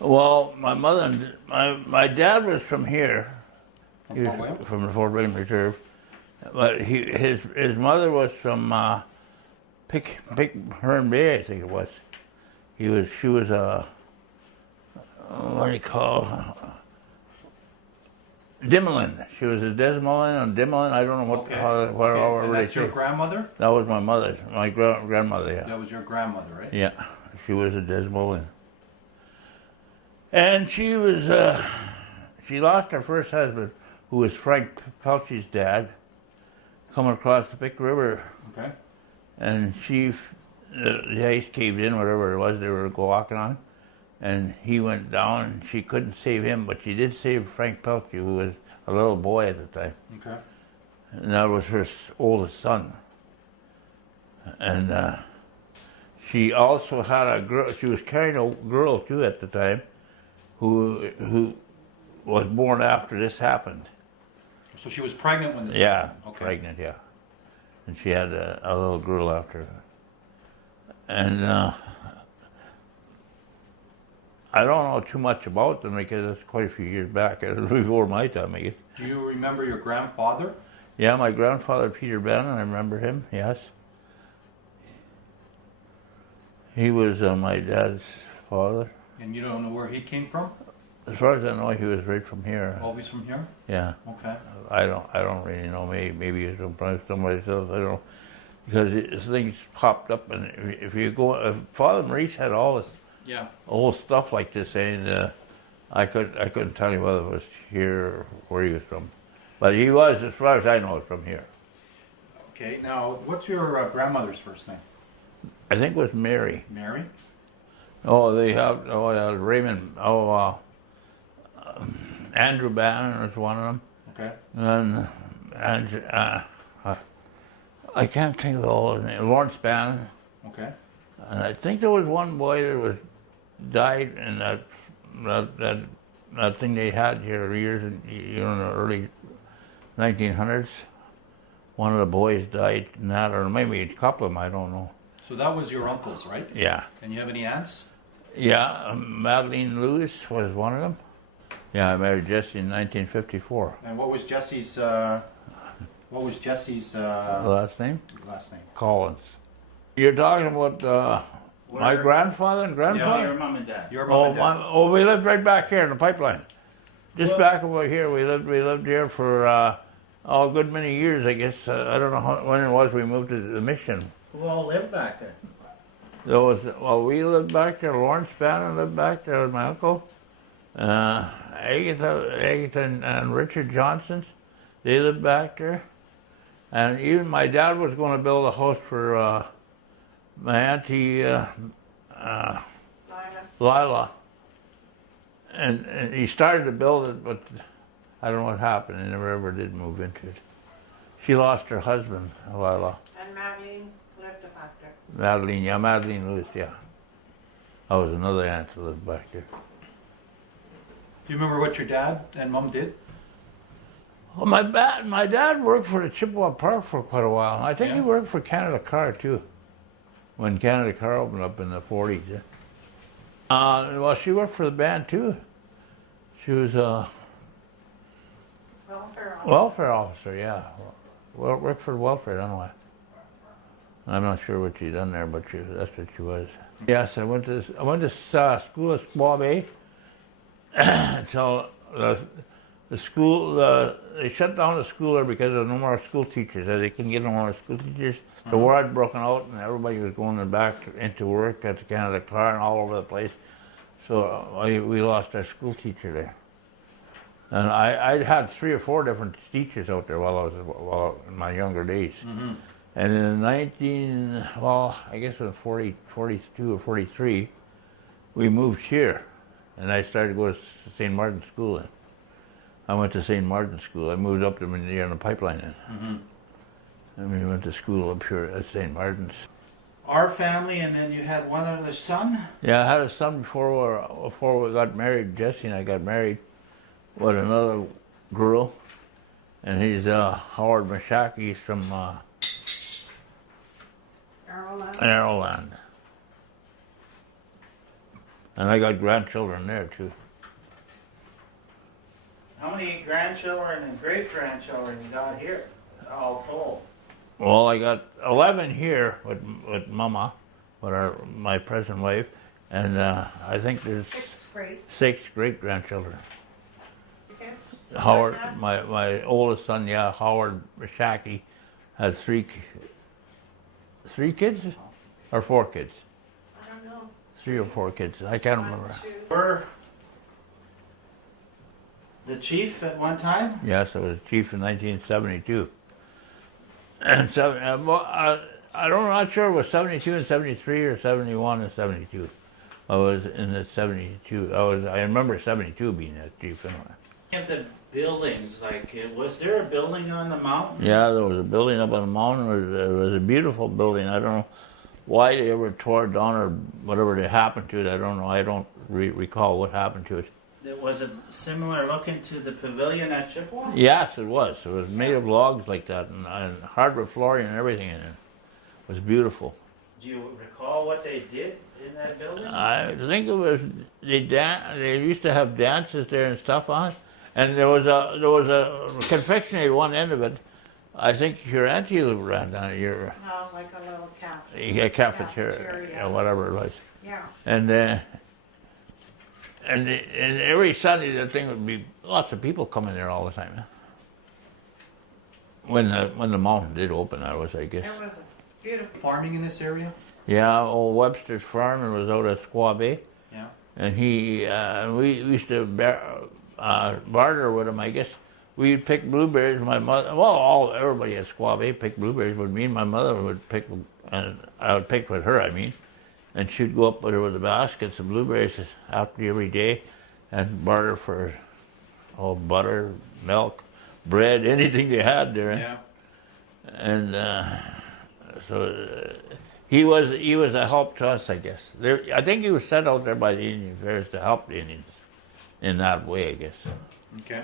Well, my mother, my dad was from here. From Fort William? From the Fort William Reserve. But his mother was from Pitcairn Bay, I think it was. She was a what do you call Dimmelin. She was a Desmoulin and Dimmelin. I don't know what Okay. and that's your grandmother? That was my mother, my grandmother. Yeah. That was your grandmother, right? Yeah, she was a Desmoulin, and she was she lost her first husband, who was Frank Pelchy's dad, coming across the Pick River. Okay. And the ice caved in, whatever it was they were walking on, and he went down, and she couldn't save him, but she did save Frank Pelchy, who was a little boy at the time. Okay. And that was her oldest son. And she also had a girl, she was carrying a girl too at the time, who was born after this happened. So she was pregnant when this happened? Yeah, okay. Pregnant, yeah. And she had a little girl after her. And I don't know too much about them because it's quite a few years back. It was before my time, I guess. Do you remember your grandfather? Yeah, my grandfather, Peter Bannon, I remember him, yes. He was my dad's father. And you don't know where he came from? As far as I know, he was right from here. Always from here? Yeah. Okay. I don't really know. Maybe he's from somebody else. I don't know, because things popped up, and if you go, Father Maurice had all this old stuff like this, and I couldn't tell you whether it was here or where he was from, but he was, as far as I know, from here. Okay. Now, what's your grandmother's first name? I think it was Mary. Mary. Oh, they have Raymond. Andrew Bannon was one of them. Okay. And I can't think of all his name. Lawrence Bannon. Okay. And I think there was one boy that died in that thing they had here years in the early 1900s. One of the boys died in that, or maybe a couple of them. I don't know. So that was your uncles, right? Yeah. And you have any aunts? Yeah, Madeline Lewis was one of them. Yeah, I married Jessie in 1954. And what was Jesse's last name? Last name. Collins. You're talking about my grandfather and grandfather? Yeah, your mom and dad. Your mom and dad. We lived right back here in the pipeline. Just back over here. We lived here for a good many years, I guess. I don't know when it was we moved to the Mission. Who all lived back there? We lived back there. Lawrence Bannon lived back there with my uncle. Agatha and Richard Johnson's, they lived back there. And even my dad was going to build a house for my auntie Lila. And he started to build it, but I don't know what happened. He never ever did move into it. She lost her husband, Lila. And Madeline lived back there. Madeline Lewis, yeah. I was another aunt that lived back there. Do you remember what your dad and mom did? Well, my dad worked for the Chippewa Park for quite a while. I think he worked for Canada Car too, when Canada Car opened up in the 40s. Well, she worked for the band too. She was a welfare officer, yeah. Well, worked for the welfare, I don't know why. I'm not sure what she done there, but that's what she was. Yes, I went to school at Squaw Bay. So the school, they shut down the school there because there were no more school teachers. They couldn't get no more school teachers. The war had broken out, and everybody was going back into work at the Canada Car and all over the place. So we lost our school teacher there. And I had 3 or 4 different teachers out there while I was in my younger days. Mm-hmm. And in I guess it was 42 or 43, we moved here. And I started to go to St. Martin's School then. I went to St. Martin's School. I moved up to near the pipeline then. Mm-hmm. And we went to school up here at St. Martin's. Our family, and then you had one other son? Yeah, I had a son before we got married. Jesse and I got married with another girl. And he's Howard Mashaki. He's from Arrowland. And I got grandchildren there too. How many grandchildren and great-grandchildren you got here, all told? Well, I got 11 here with Mama, my present wife, and I think there's Sixth grade. 6 great-grandchildren. Okay. Howard, Like that? my oldest son, Howard Shaki, has 3 kids or 4 kids. I don't know. 3 or 4 kids. I can't remember. 1, 2. Were the chief at one time? Yes, I was chief in 1972. And so, I'm not sure it was 72 and 73 or 71 and 72. I was in the 72. I remember 72 being a chief anyway. At the buildings, like, was there a building on the mountain? Yeah, there was a building up on the mountain. It was a beautiful building. I don't know why they ever tore it down or whatever they happened to it. I don't know. I don't recall what happened to it. Was it similar looking to the pavilion at Chippewa? Yes, it was. It was made of logs like that and hardwood flooring and everything in it. It was beautiful. Do you recall what they did in that building? I think it was they used to have dances there and stuff on, and there was a confectionery at one end of it. I think your auntie ran down your No, like a little cafe. cafeteria or whatever it was, Yeah. and every Sunday the thing would be lots of people coming there all the time. Huh? When the mountain did open, I guess. It was beautiful. Farming in this area? Yeah, old Webster's farm was out at Squaw Bay. Yeah. And we used to barter with him, I guess. We'd pick blueberries. My mother, everybody at Squaw Bay picked blueberries, but me and my mother would pick, and I would pick with her, and she'd go up with her with the baskets of blueberries after every day and barter for butter, milk, bread, anything they had there. Yeah. And he was a help to us, I guess. I think he was sent out there by the Indian Affairs to help the Indians in that way, I guess. Okay.